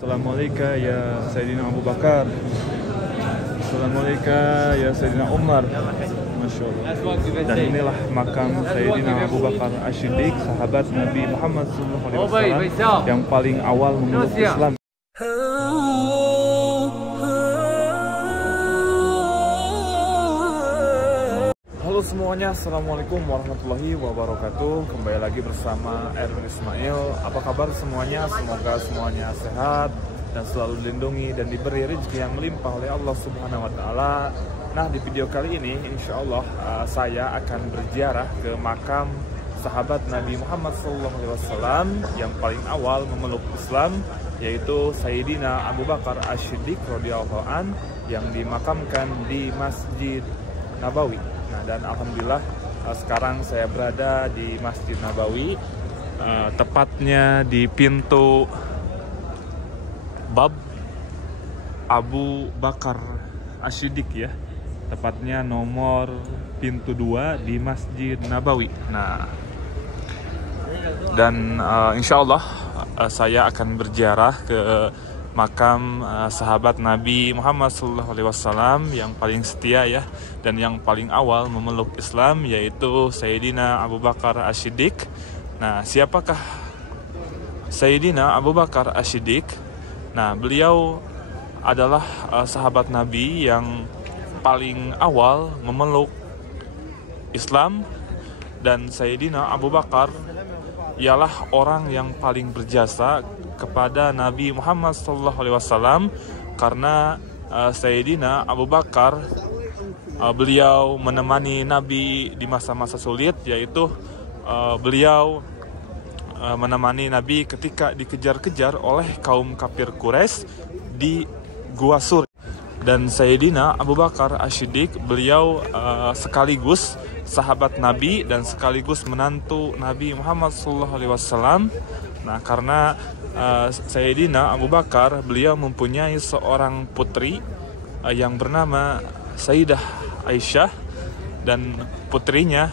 Assalamualaikum ya Sayyidina Abu Bakar. Assalamualaikum ya Sayyidina Umar. Masya Allah. Dan inilah makam Sayyidina Abu Bakar As-Siddiq, sahabat Nabi Muhammad SAW yang paling awal memeluk Islam. Halo semuanya, Assalamualaikum warahmatullahi wabarakatuh. Kembali lagi bersama Erwin Ismail. Apa kabar semuanya? Semoga semuanya sehat dan selalu dilindungi dan diberi rezeki yang melimpah oleh Allah Subhanahu wa Ta'ala. Nah, di video kali ini insya Allah saya akan berziarah ke makam sahabat Nabi Muhammad SAW yang paling awal memeluk Islam, yaitu Sayyidina Abu Bakar As-Siddiq radhiyallahu an, yang dimakamkan di Masjid Nabawi. Nah, dan alhamdulillah sekarang saya berada di Masjid Nabawi, tepatnya di pintu Bab Abu Bakar As-Siddiq ya, tepatnya nomor pintu 2 di Masjid Nabawi. Nah, dan insya Allah saya akan berziarah ke makam sahabat Nabi Muhammad SAW yang paling setia ya, dan yang paling awal memeluk Islam, yaitu Sayyidina Abu Bakar As-Siddiq. Nah, siapakah Sayyidina Abu Bakar As-Siddiq? Nah, beliau adalah sahabat Nabi yang paling awal memeluk Islam, dan Sayyidina Abu Bakar ialah orang yang paling berjasa kepada Nabi Muhammad SAW, karena Sayyidina Abu Bakar beliau menemani Nabi di masa-masa sulit, yaitu beliau menemani Nabi ketika dikejar-kejar oleh kaum kafir Quraisy di Gua Sur. Dan Sayyidina Abu Bakar As-Siddiq beliau sekaligus sahabat Nabi dan sekaligus menantu Nabi Muhammad SAW. Nah, karena Sayyidina Abu Bakar beliau mempunyai seorang putri yang bernama Sayyidah Aisyah, dan putrinya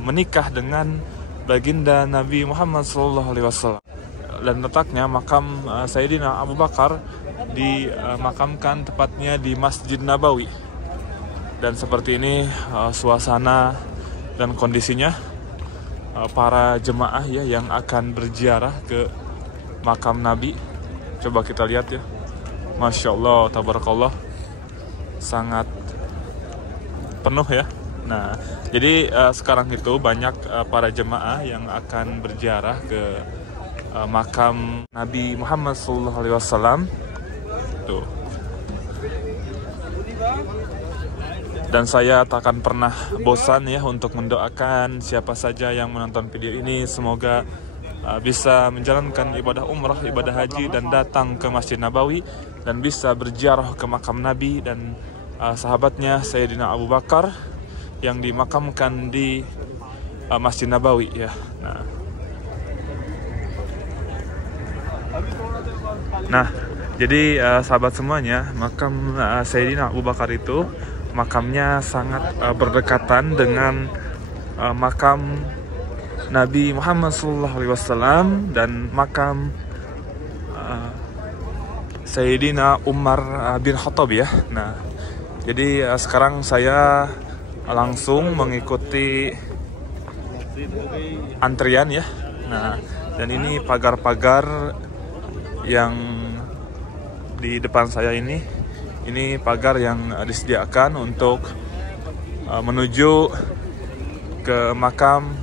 menikah dengan baginda Nabi Muhammad SAW. Dan letaknya makam Sayyidina Abu Bakar dimakamkan tepatnya di Masjid Nabawi. Dan seperti ini suasana dan kondisinya para jemaah ya yang akan berziarah ke makam Nabi. Coba kita lihat ya, Masya Allah, tabarakallah, sangat penuh ya. Nah, jadi sekarang itu banyak para jemaah yang akan berziarah ke makam Nabi Muhammad SAW. Tuh. Dan saya tak akan pernah bosan ya untuk mendoakan siapa saja yang menonton video ini, semoga bisa menjalankan ibadah umrah, ibadah haji, dan datang ke Masjid Nabawi dan bisa berziarah ke makam Nabi dan sahabatnya Sayyidina Abu Bakar yang dimakamkan di Masjid Nabawi ya. Nah, jadi sahabat semuanya, makam Sayyidina Abu Bakar itu makamnya sangat berdekatan dengan makam Nabi Muhammad SAW dan makam Sayyidina Umar bin Khattab ya. Nah, jadi sekarang saya langsung mengikuti antrian ya. Nah, dan ini pagar-pagar yang di depan saya ini pagar yang disediakan untuk menuju ke makam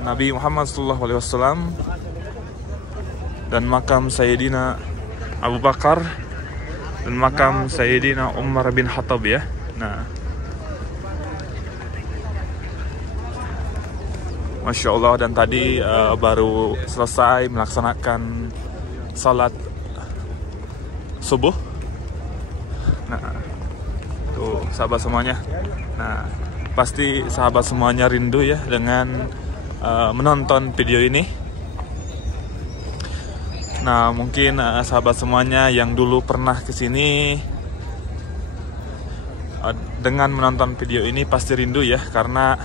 Nabi Muhammad SAW dan makam Sayyidina Abu Bakar dan makam Sayyidina Umar bin Khattab ya. Nah, Masya Allah, dan tadi baru selesai melaksanakan salat subuh. Nah, tuh sahabat semuanya. Nah, pasti sahabat semuanya rindu ya dengan menonton video ini. Nah, mungkin sahabat semuanya yang dulu pernah kesini dengan menonton video ini pasti rindu ya, karena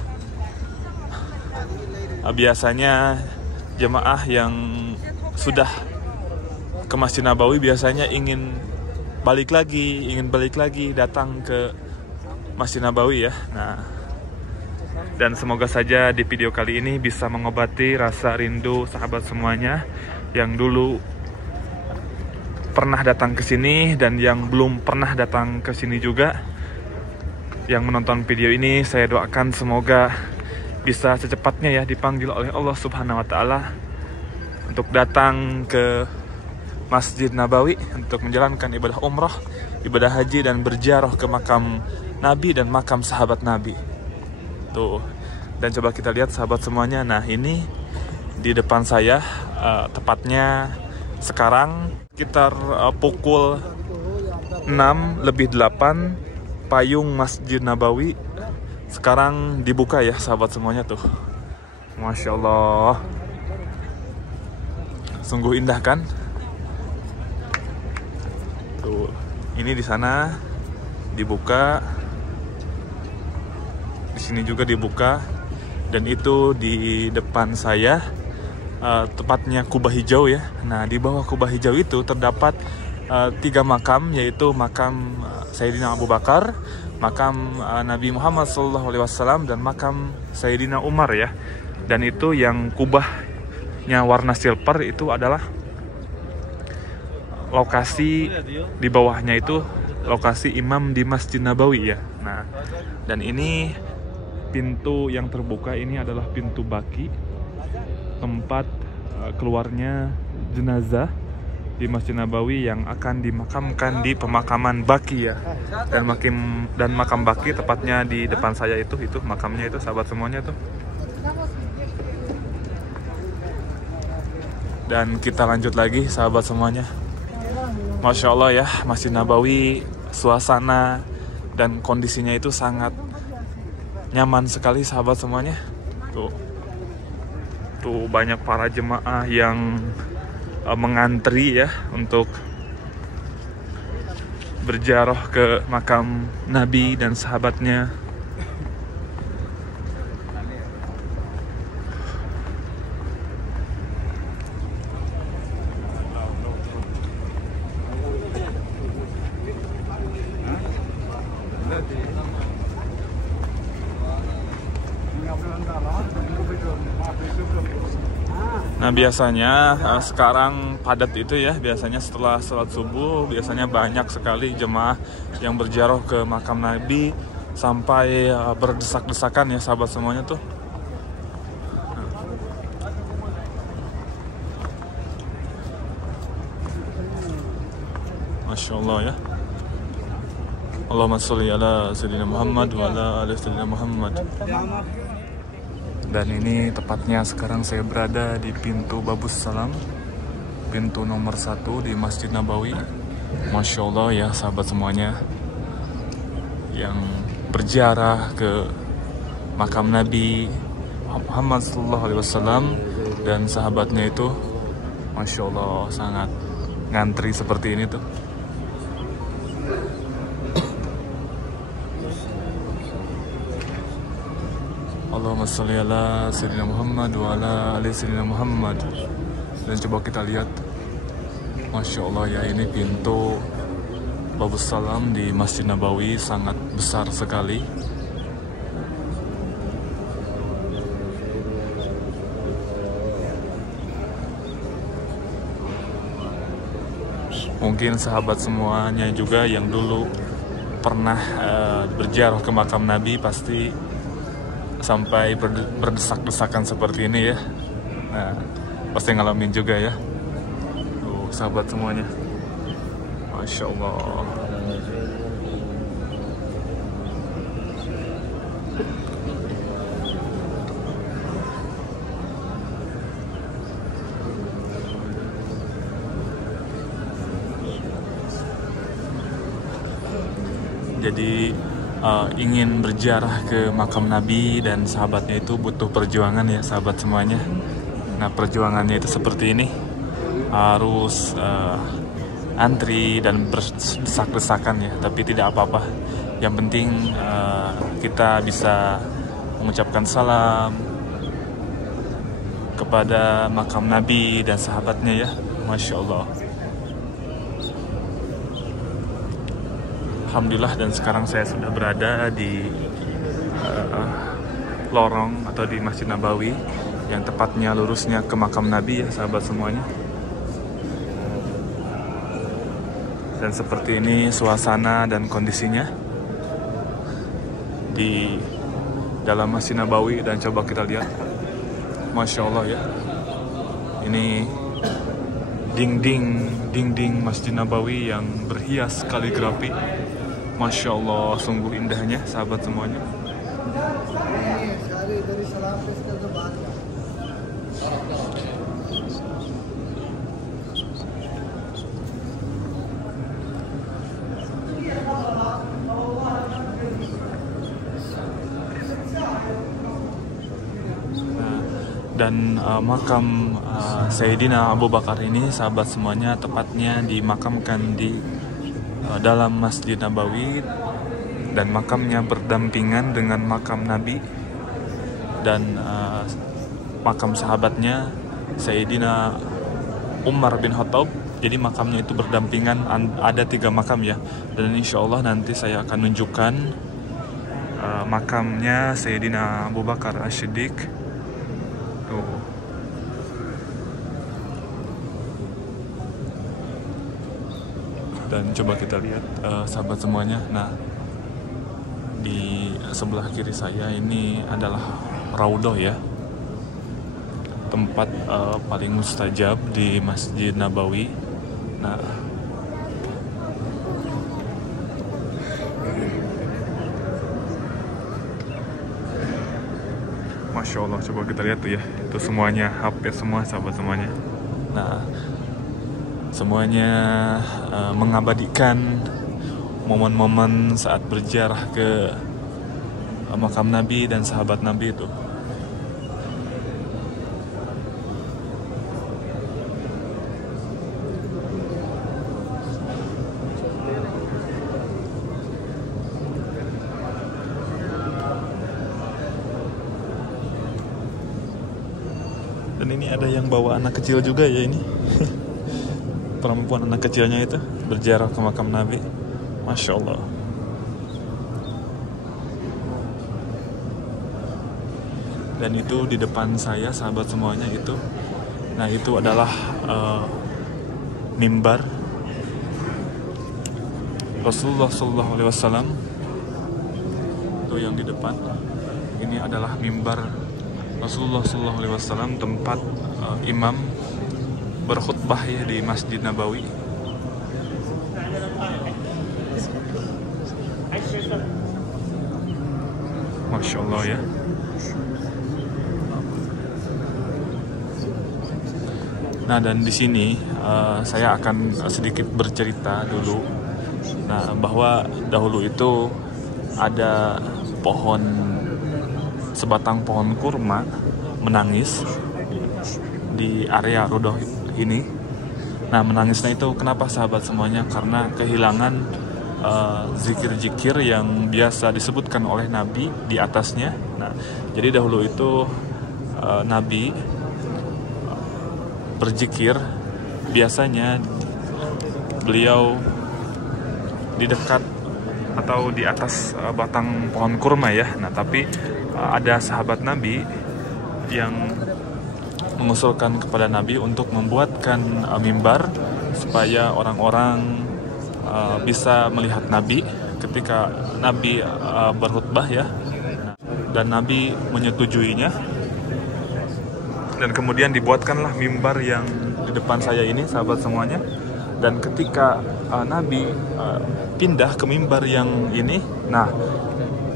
biasanya jemaah yang sudah ke Masjid Nabawi biasanya ingin balik lagi datang ke Masjid Nabawi ya. Nah, dan semoga saja di video kali ini bisa mengobati rasa rindu sahabat semuanya yang dulu pernah datang ke sini dan yang belum pernah datang ke sini juga. Yang menonton video ini, saya doakan semoga bisa secepatnya ya dipanggil oleh Allah Subhanahu wa Ta'ala untuk datang ke Masjid Nabawi untuk menjalankan ibadah umrah, ibadah haji, dan berziarah ke makam Nabi dan makam sahabat Nabi. Tuh. Dan coba kita lihat sahabat semuanya. Nah, ini di depan saya tepatnya sekarang sekitar pukul 6:08, payung Masjid Nabawi sekarang dibuka ya sahabat semuanya tuh. Masya Allah, sungguh indah kan? Tuh, ini di sana dibuka, di sini juga dibuka, dan itu di depan saya, tepatnya kubah hijau ya. Nah, di bawah kubah hijau itu terdapat 3 makam, yaitu makam Sayyidina Abu Bakar, makam Nabi Muhammad SAW, dan makam Sayyidina Umar ya. Dan itu yang kubahnya warna silver itu adalah lokasi di bawahnya itu lokasi imam di Masjid Nabawi ya. Nah, dan ini pintu yang terbuka ini adalah pintu baki, tempat keluarnya jenazah di Masjid Nabawi yang akan dimakamkan di pemakaman baki ya. Dan makam baki tepatnya di depan saya itu makamnya itu sahabat semuanya tuh. Dan kita lanjut lagi sahabat semuanya. Masya Allah ya, Masjid Nabawi suasana dan kondisinya itu sangat nyaman sekali sahabat semuanya. Tuh banyak para jemaah yang mengantri ya untuk berziarah ke makam Nabi dan sahabatnya. Nah, biasanya sekarang padat itu ya, biasanya setelah sholat subuh biasanya banyak sekali jemaah yang berziarah ke makam Nabi sampai berdesak-desakan ya sahabat semuanya tuh. Masya Allah ya. Allahumma sholli ala Sayyidina Muhammad wa ala ali Sayyidina Muhammad. Dan ini tepatnya sekarang saya berada di pintu Babus Salam, pintu nomor 1 di Masjid Nabawi. Masya Allah ya sahabat semuanya, yang berziarah ke makam Nabi Muhammad SAW dan sahabatnya itu, Masya Allah sangat ngantri seperti ini tuh. Allahumma sholli ala Sayyidina Muhammad wa ala ali Sayyidina Muhammad. Dan coba kita lihat, Masya Allah ya, ini pintu Babus Salam di Masjid Nabawi sangat besar sekali. Mungkin sahabat semuanya juga yang dulu pernah berziarah ke makam Nabi pasti sampai berdesak-desakan seperti ini ya. Nah, pasti ngalamin juga ya. Tuh, sahabat semuanya. Masya Allah. Jadi ingin berziarah ke makam Nabi dan sahabatnya itu butuh perjuangan ya sahabat semuanya. Nah, perjuangannya itu seperti ini, harus antri dan berdesak-desakan ya, tapi tidak apa-apa. Yang penting kita bisa mengucapkan salam kepada makam Nabi dan sahabatnya ya. Masya Allah. Alhamdulillah, dan sekarang saya sudah berada di lorong atau di Masjid Nabawi, yang tepatnya lurusnya ke makam Nabi ya sahabat semuanya. Dan seperti ini suasana dan kondisinya di dalam Masjid Nabawi. Dan coba kita lihat, Masya Allah ya, ini dinding Masjid Nabawi yang berhias kaligrafi. Masya Allah, sungguh indahnya sahabat semuanya. Dan makam Sayyidina Abu Bakar ini sahabat semuanya tepatnya dimakamkan di dalam Masjid Nabawi, dan makamnya berdampingan dengan makam Nabi dan makam sahabatnya Sayyidina Umar bin Khattab. Jadi makamnya itu berdampingan, ada 3 makam ya. Dan insya Allah nanti saya akan menunjukkan makamnya Sayyidina Abu Bakar As-Siddiq. Dan coba kita lihat sahabat semuanya. Nah, di sebelah kiri saya ini adalah Raudhah ya, tempat paling mustajab di Masjid Nabawi. Nah, Masya Allah, coba kita lihat tuh ya, itu semuanya HP semua sahabat semuanya. Nah, semuanya mengabadikan momen-momen saat berziarah ke makam Nabi dan sahabat Nabi itu. Dan ini ada yang bawa anak kecil juga ya ini. Perempuan anak kecilnya itu berziarah ke makam Nabi. Masya Allah. Dan itu di depan saya sahabat semuanya itu. Nah, itu adalah mimbar Rasulullah SAW. Itu yang di depan. Ini adalah mimbar Rasulullah SAW, tempat imam berkhutbah ya di Masjid Nabawi. Masya Allah ya. Nah, dan di sini saya akan sedikit bercerita dulu. Nah, bahwa dahulu itu ada sebatang pohon kurma menangis di area Raudhah ini. Nah, menangisnya itu kenapa sahabat semuanya? Karena kehilangan zikir-zikir yang biasa disebutkan oleh Nabi di atasnya. Nah, jadi dahulu itu Nabi berzikir, biasanya beliau di dekat atau di atas batang pohon kurma ya. Nah, tapi ada sahabat Nabi yang mengusulkan kepada Nabi untuk membuatkan mimbar supaya orang-orang bisa melihat Nabi ketika Nabi berkhutbah ya. Dan Nabi menyetujuinya, dan kemudian dibuatkanlah mimbar yang di depan saya ini sahabat semuanya. Dan ketika Nabi pindah ke mimbar yang ini, nah,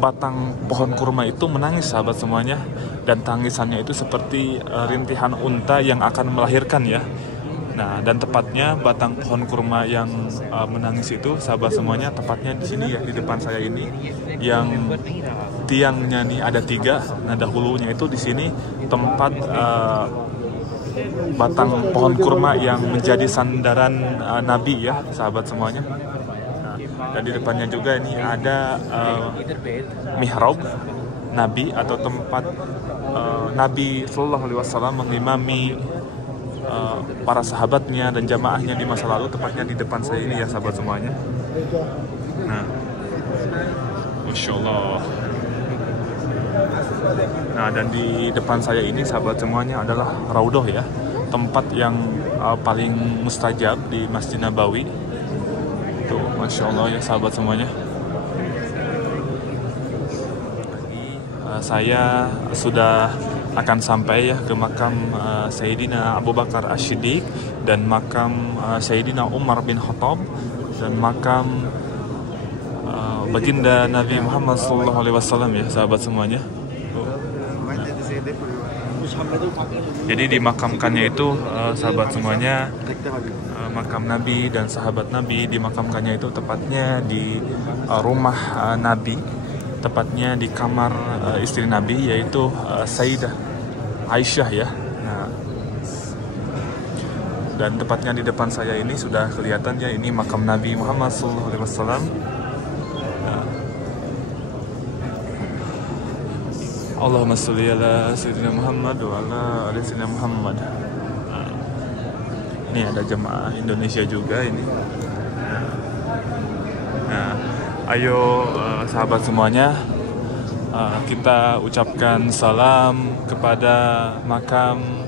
batang pohon kurma itu menangis sahabat semuanya, dan tangisannya itu seperti rintihan unta yang akan melahirkan ya. Nah, dan tepatnya batang pohon kurma yang menangis itu sahabat semuanya tepatnya di sini ya, di depan saya ini, yang tiangnya nih ada 3. Nah, dahulunya itu di sini tempat batang pohon kurma yang menjadi sandaran Nabi ya sahabat semuanya. Dan di depannya juga ini ada mihrab Nabi atau tempat Nabi Sallallahu Alaihi Wasallam mengimami para sahabatnya dan jamaahnya di masa lalu, tepatnya di depan saya ini ya sahabat semuanya. Nah, Masya Allah. Nah, dan di depan saya ini sahabat semuanya adalah Raudhoh ya, tempat yang paling mustajab di Masjid Nabawi. Tuh, Masya Allah ya sahabat semuanya. Saya sudah akan sampai ya ke makam Sayyidina Abu Bakar As-Siddiq dan makam Sayyidina Umar bin Khattab dan makam baginda Nabi Muhammad SAW ya sahabat semuanya. Jadi dimakamkannya itu sahabat semuanya, makam Nabi dan sahabat Nabi dimakamkannya itu tepatnya di rumah Nabi, tepatnya di kamar istri Nabi yaitu Sayyidah Aisyah ya. Nah, dan tepatnya di depan saya ini sudah kelihatan ya, ini makam Nabi Muhammad SAW. Allahumma sholli ala Sayyidina Muhammad wa ala ali Sayyidina Muhammad. Ini ada jemaah Indonesia juga ini. Nah, ayo sahabat semuanya, kita ucapkan salam kepada makam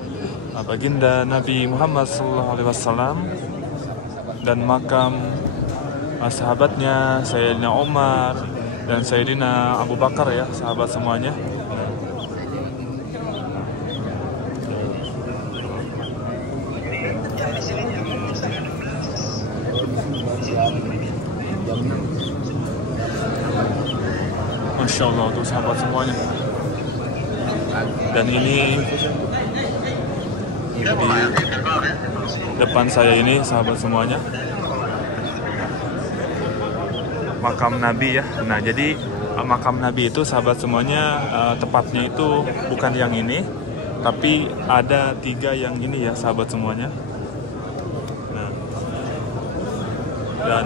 baginda Nabi Muhammad SAW dan makam sahabatnya Sayyidina Umar dan Sayyidina Abu Bakar ya sahabat semuanya. Masya Allah tuh sahabat semuanya. Dan ini di depan saya ini sahabat semuanya makam Nabi ya. Nah, jadi makam Nabi itu sahabat semuanya tepatnya itu bukan yang ini, tapi ada 3 yang ini ya sahabat semuanya. Nah, dan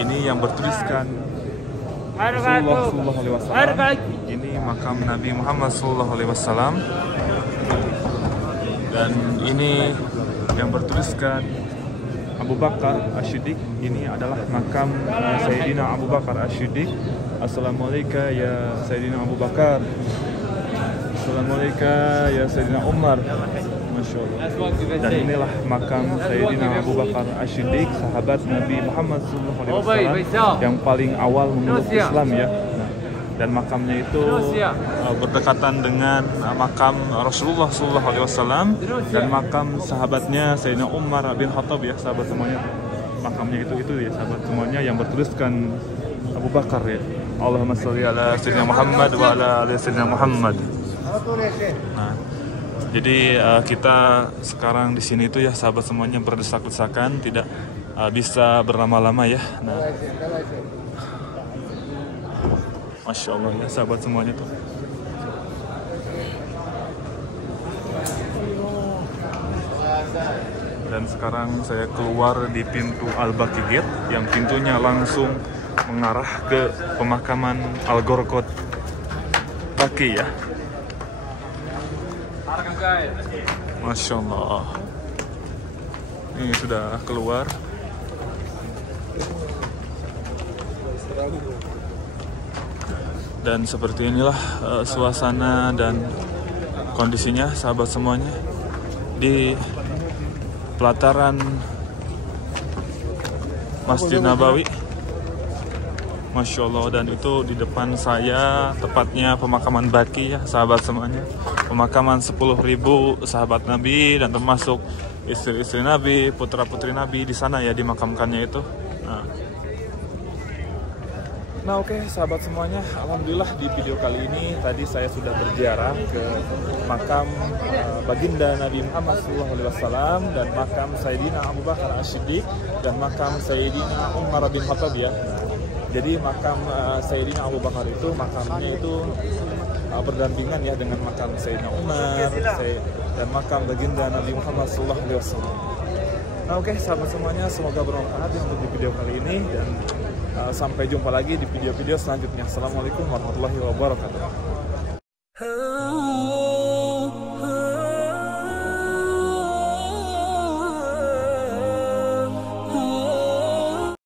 ini yang bertuliskan Rasulullah SAW. Ini makam Nabi Muhammad SAW. Dan ini yang bertuliskan Abu Bakar As-Siddiq. Ini adalah makam Sayyidina Abu Bakar As-Siddiq. Assalamualaikum ya Sayyidina Abu Bakar. Assalamualaikum ya Sayyidina Umar. Masya Allah. Dan inilah makam Sayyidina Abu Bakar As-Siddiq, sahabat Nabi Muhammad SAW yang paling awal memeluk Islam ya. Nah, dan makamnya itu berdekatan dengan makam Rasulullah SAW dan makam sahabatnya Sayyidina Umar bin Khattab ya sahabat semuanya. Makamnya itu ya sahabat semuanya yang bertuliskan Abu Bakar ya. Allahumma sholli ala Sayyidina Muhammad wa ala ali Sayyidina Muhammad. Nah, jadi kita sekarang di sini itu ya sahabat semuanya berdesak-desakan, tidak bisa berlama-lama ya. Nah, Masya Allah ya sahabat semuanya tuh. Dan sekarang saya keluar di pintu Al-Baqi Gate yang pintunya langsung mengarah ke pemakaman Al-Ghorqad Baqi ya. Masya Allah. Ini sudah keluar. Dan seperti inilah suasana dan kondisinya sahabat semuanya di pelataran Masjid Nabawi. Masya Allah. Dan itu di depan saya tepatnya pemakaman Baqi ya sahabat semuanya. Pemakaman 10.000 sahabat Nabi dan termasuk istri-istri Nabi, putra-putri Nabi di sana ya dimakamkannya itu. Nah oke, sahabat semuanya, alhamdulillah di video kali ini tadi saya sudah berziarah ke makam baginda Nabi Muhammad SAW dan makam Sayyidina Abu Bakar As-Siddiq dan makam Sayyidina Umar bin Khattab ya. Jadi makam Sayyidina Abu Bakar itu makamnya itu berdampingan ya dengan makam Sayyidina Umar dan makam baginda Nabi Muhammad SAW. Nah oke, sahabat semuanya, semoga bermanfaat untuk di video kali ini dan sampai jumpa lagi di video-video selanjutnya. Assalamualaikum warahmatullahi wabarakatuh.